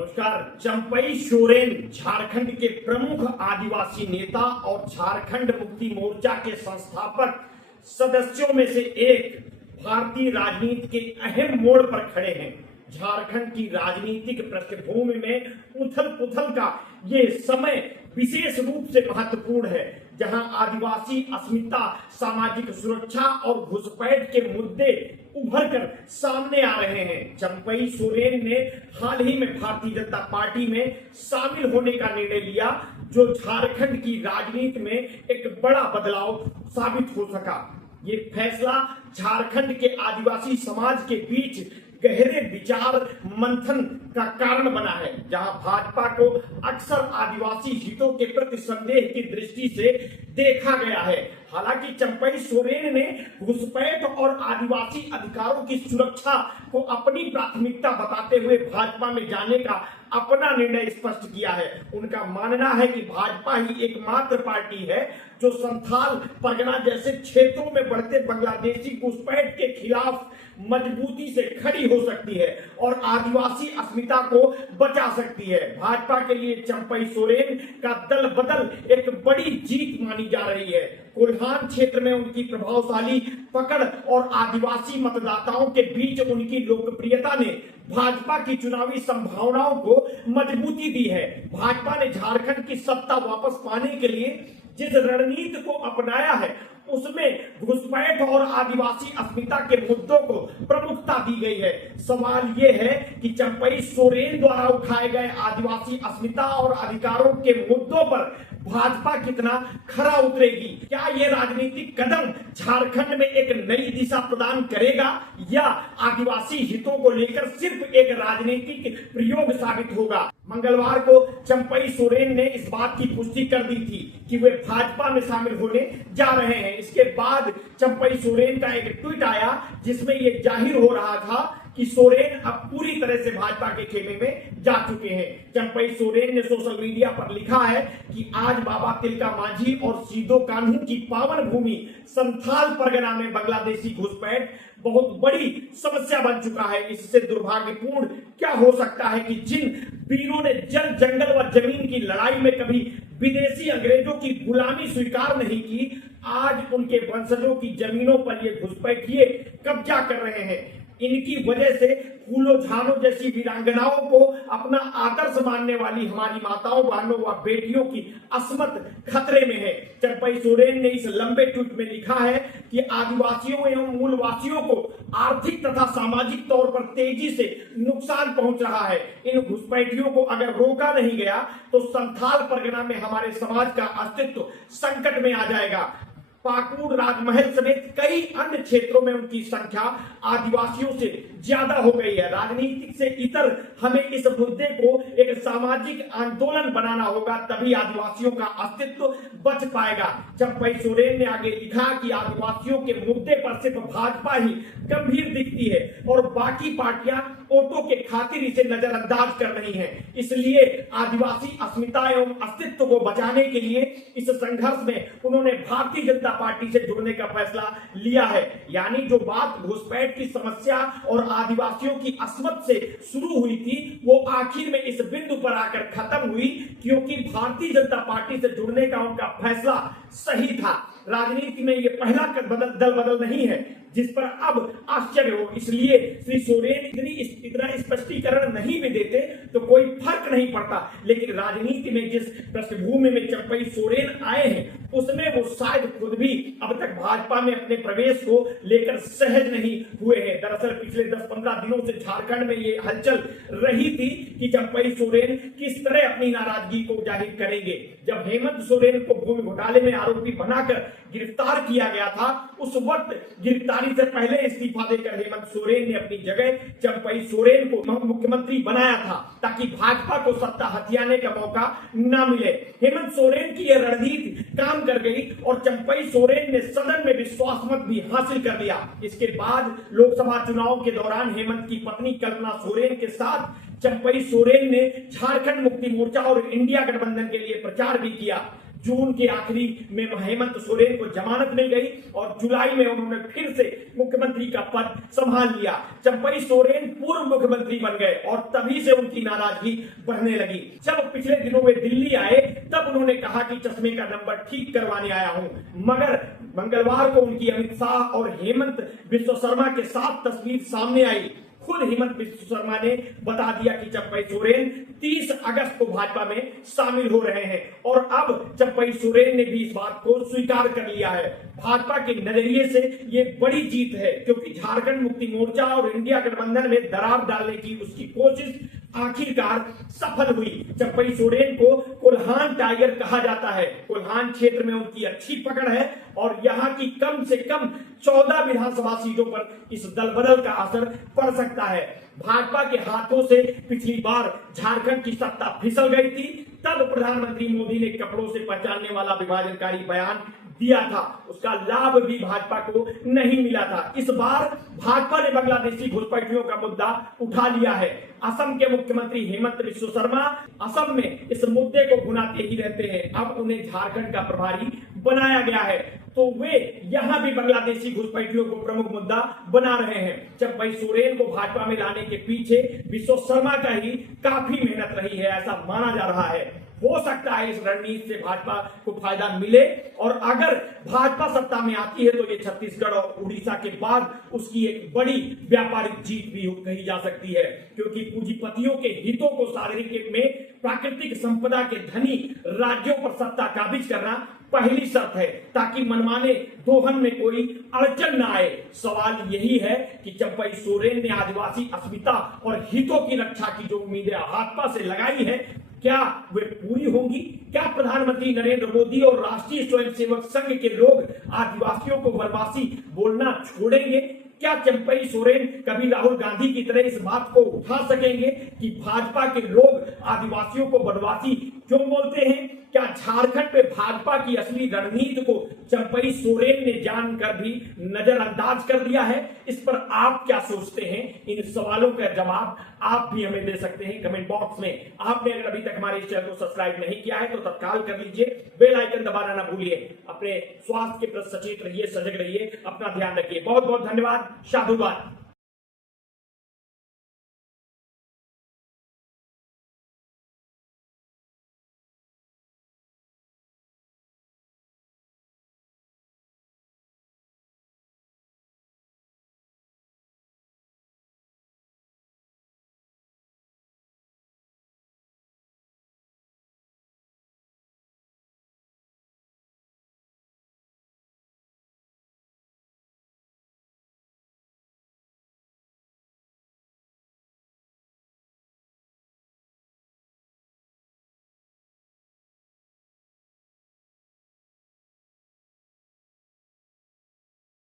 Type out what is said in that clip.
नमस्कार। चंपई सोरेन झारखंड के प्रमुख आदिवासी नेता और झारखंड मुक्ति मोर्चा के संस्थापक सदस्यों में से एक भारतीय राजनीति के अहम मोड़ पर खड़े हैं। झारखंड की राजनीतिक पृष्ठभूमि में उथल पुथल का ये समय विशेष रूप से महत्वपूर्ण है, जहां आदिवासी अस्मिता, सामाजिक सुरक्षा और घुसपैठ के मुद्दे उभर कर सामने आ रहे हैं। चंपई सोरेन ने हाल ही में भारतीय जनता पार्टी में शामिल होने का निर्णय लिया, जो झारखंड की राजनीति में एक बड़ा बदलाव साबित हो सका। ये फैसला झारखंड के आदिवासी समाज के बीच गहरे विचार मंथन का कारण बना है, जहां भाजपा को अक्सर आदिवासी हितों के प्रति संदेह की दृष्टि से देखा गया है। हालांकि चंपई सोरेन ने घुसपैठ और आदिवासी अधिकारों की सुरक्षा को अपनी प्राथमिकता बताते हुए भाजपा में जाने का अपना निर्णय स्पष्ट किया है। उनका मानना है कि भाजपा ही एकमात्र पार्टी है जो संथाल परगना जैसे क्षेत्रों में बढ़ते बांग्लादेशी घुसपैठ के खिलाफ मजबूती से खड़ी हो सकती है और आदिवासी अस्मिता को बचा सकती है। भाजपा के लिए चंपई सोरेन का दल बदल एक बड़ी जीत मानी जा रही है। कोल्हान क्षेत्र में उनकी प्रभावशाली पकड़ और आदिवासी मतदाताओं के बीच उनकी लोकप्रियता ने भाजपा की चुनावी संभावनाओं को मजबूती दी है। भाजपा ने झारखंड की सत्ता वापस पाने के लिए जिस रणनीति को अपनाया है, उसमें घुसपैठ और आदिवासी अस्मिता के मुद्दों को प्रमुखता दी गई है। सवाल यह है कि चंपई सोरेन द्वारा उठाए गए आदिवासी अस्मिता और अधिकारों के मुद्दों पर भाजपा कितना खरा उतरेगी। क्या यह राजनीतिक कदम झारखंड में एक नई दिशा प्रदान करेगा या आदिवासी हितों को लेकर सिर्फ एक राजनीतिक प्रयोग साबित होगा। मंगलवार को चंपई सोरेन ने इस बात की पुष्टि कर दी थी कि वे भाजपा में शामिल होने जा रहे हैं। इसके बाद चंपई सोरेन का एक ट्वीट आया जिसमें यह जाहिर हो रहा था कि सोरेन अब पूरी तरह से भाजपा के खेमे में जा चुके हैं। चंपई सोरेन ने सोशल मीडिया पर लिखा है कि आज बाबा तिलका मांझी और सीधो कान्हू की पावन भूमि संथाल परगना में बांग्लादेशी घुसपैठ बहुत बड़ी समस्या बन चुका है। इससे दुर्भाग्यपूर्ण क्या हो सकता है कि जिन वीरों ने जल, जंगल व जमीन की लड़ाई में कभी विदेशी अंग्रेजों की गुलामी स्वीकार नहीं की, आज उनके वंशजों की जमीनों पर ये घुसपैठिए कब्जा कर रहे हैं। इनकी वजह से फूलो झानो जैसी वीरांगनाओं को अपना आदर्श मानने वाली हमारी माताओं, बहनों व बेटियों की अस्मत खतरे में है। चंपई सोरेन ने इस लंबे ट्वीट में लिखा है कि आदिवासियों एवं मूलवासियों को आर्थिक तथा सामाजिक तौर पर तेजी से नुकसान पहुंच रहा है। इन घुसपैठियों को अगर रोका नहीं गया तो संथाल परगना में हमारे समाज का अस्तित्व संकट में आ जाएगा। पाकुड़, राजमहल समेत कई अन्य क्षेत्रों में उनकी संख्या आदिवासियों से ज्यादा हो गई है। राजनीति से इतर हमें इस मुद्दे को एक सामाजिक आंदोलन बनाना होगा, तभी आदिवासियों का अस्तित्व बच पाएगा। चंपई सोरेन ने आगे लिखा कि आदिवासियों के मुद्दे पर सिर्फ भाजपा ही गंभीर दिखती है और बाकी पार्टियां वोटों के खातिर इसे नजरअंदाज कर रही हैं। इसलिए आदिवासी अस्मिता एवं अस्तित्व को बचाने के लिए इस संघर्ष में उन्होंने भारतीय जनता पार्टी से जुड़ने का फैसला लिया है। यानी जो बात घुसपैठ की समस्या और आदिवासियों की अस्मत से शुरू हुई थी, वो आखिर में इस बिंदु पर आकर खत्म हुई, क्योंकि भारतीय जनता पार्टी से जुड़ने का उनका फैसला सही था। राजनीति में ये पहला दल बदल नहीं है जिस पर अब आश्चर्य हो। इसलिए श्री सोरेन इतना स्पष्टीकरण नहीं भी देते तो कोई फर्क नहीं पड़ता, लेकिन राजनीति में जिस पृष्ठभूमि में चंपई सोरेन आए हैं उसमें वो शायद खुद भी अब तक भाजपा में अपने प्रवेश को लेकर सहज नहीं हुए हैं। दरअसल पिछले 10-15 दिनों से झारखंड में ये हलचल रही थी कि चंपई सोरेन किस तरह अपनी नाराजगी को जाहिर करेंगे। जब हेमंत सोरेन को भूमि घोटाले में आरोपी बनाकर गिरफ्तार किया गया था, उस वक्त गिरफ्तारी से पहले इस्तीफा देकर हेमंत सोरेन ने अपनी जगह चंपई सोरेन को मुख्यमंत्री बनाया था ताकि भाजपा को सत्ता हथियाने का मौका न मिले। हेमंत सोरेन की यह रणनीति काम कर गई और चंपई सोरेन ने सदन में विश्वास मत भी हासिल कर लिया। इसके बाद लोकसभा चुनाव के दौरान हेमंत की पत्नी कल्पना सोरेन के साथ चंपई सोरेन ने झारखंड मुक्ति मोर्चा और इंडिया गठबंधन के लिए प्रचार भी किया। जून के आखिरी में हेमंत सोरेन को जमानत मिल गई और जुलाई में उन्होंने फिर से मुख्यमंत्री का पद संभाल लिया। चंपई सोरेन पूर्व मुख्यमंत्री बन गए और तभी से उनकी नाराजगी बढ़ने लगी। जब पिछले दिनों वे दिल्ली आए तब उन्होंने कहा कि चश्मे का नंबर ठीक करवाने आया हूं, मगर मंगलवार को उनकी अमित शाह और हेमंत बिस्व शर्मा के साथ तस्वीर सामने आई। खुद हेमंत बिस्व शर्मा ने बता दिया कि चंपई सोरेन 30 अगस्त को भाजपा में शामिल हो रहे हैं और अब चंपई सोरेन ने भी इस बात को स्वीकार कर लिया है। भाजपा के नजरिए से ये बड़ी जीत है क्योंकि झारखंड मुक्ति मोर्चा और इंडिया गठबंधन में दरार डालने की उसकी कोशिश आखिरकार सफल हुई। चंपई सोरेन को कोल्हान टाइगर कहा जाता है। कोल्हान क्षेत्र में उनकी अच्छी पकड़ है और यहाँ की कम से कम 14 विधानसभा सीटों पर इस दलबदल का असर पड़ सकता है। भाजपा के हाथों से पिछली बार झारखंड की सत्ता फिसल गई थी, तब प्रधानमंत्री मोदी ने कपड़ों से पहचानने वाला विभाजनकारी बयान दिया था, उसका लाभ भी भाजपा को नहीं मिला था। इस बार भाजपा ने बांग्लादेशी घुसपैठियों का मुद्दा उठा लिया है। असम के मुख्यमंत्री हेमंत बिस्व शर्मा असम में इस मुद्दे को भुनाते ही रहते हैं। अब उन्हें झारखंड का प्रभारी बनाया गया है तो वे यहां भी बांग्लादेशी घुसपैठियों को प्रमुख मुद्दा बना रहे हैं। चंपई सोरेन को भाजपा में लाने के पीछे बिस्व शर्मा का ही काफी मेहनत रही है, ऐसा माना जा रहा है। हो सकता है इस रणनीति से भाजपा को फायदा मिले और अगर भाजपा सत्ता में आती है तो ये छत्तीसगढ़ और उड़ीसा के बाद उसकी एक बड़ी व्यापारिक जीत भी कही जा सकती है, क्योंकि पूंजीपतियों के हितों को शारीरिक में प्राकृतिक संपदा के धनी राज्यों पर सत्ता काबिज करना पहली शर्त है ताकि मनमाने दोहन में कोई अड़चन न आए। सवाल यही है कि चंपई सोरेन ने आदिवासी अस्मिता और हितों की रक्षा की जो उम्मीदें भाजपा से लगाई है, क्या वे पूरी होंगी? क्या प्रधानमंत्री नरेंद्र मोदी और राष्ट्रीय स्वयंसेवक संघ के लोग आदिवासियों को वनवासी बोलना छोड़ेंगे? क्या चंपई सोरेन कभी राहुल गांधी की तरह इस बात को उठा सकेंगे कि भाजपा के लोग आदिवासियों को वनवासी क्यों बोलते हैं? क्या झारखंड पे भाजपा की असली रणनीति को चंपई सोरेन ने जानकर भी नजरअंदाज कर दिया है? इस पर आप क्या सोचते हैं? इन सवालों का जवाब आप भी हमें दे सकते हैं कमेंट बॉक्स में। आपने अगर अभी तक हमारे इस चैनल को सब्सक्राइब नहीं किया है तो तत्काल कर लीजिए, बेल आइकन दबाना ना भूलिए। अपने स्वास्थ्य के प्रति सचेत रहिए, सजग रहिए, अपना ध्यान रखिए। बहुत बहुत धन्यवाद। साधुवाद।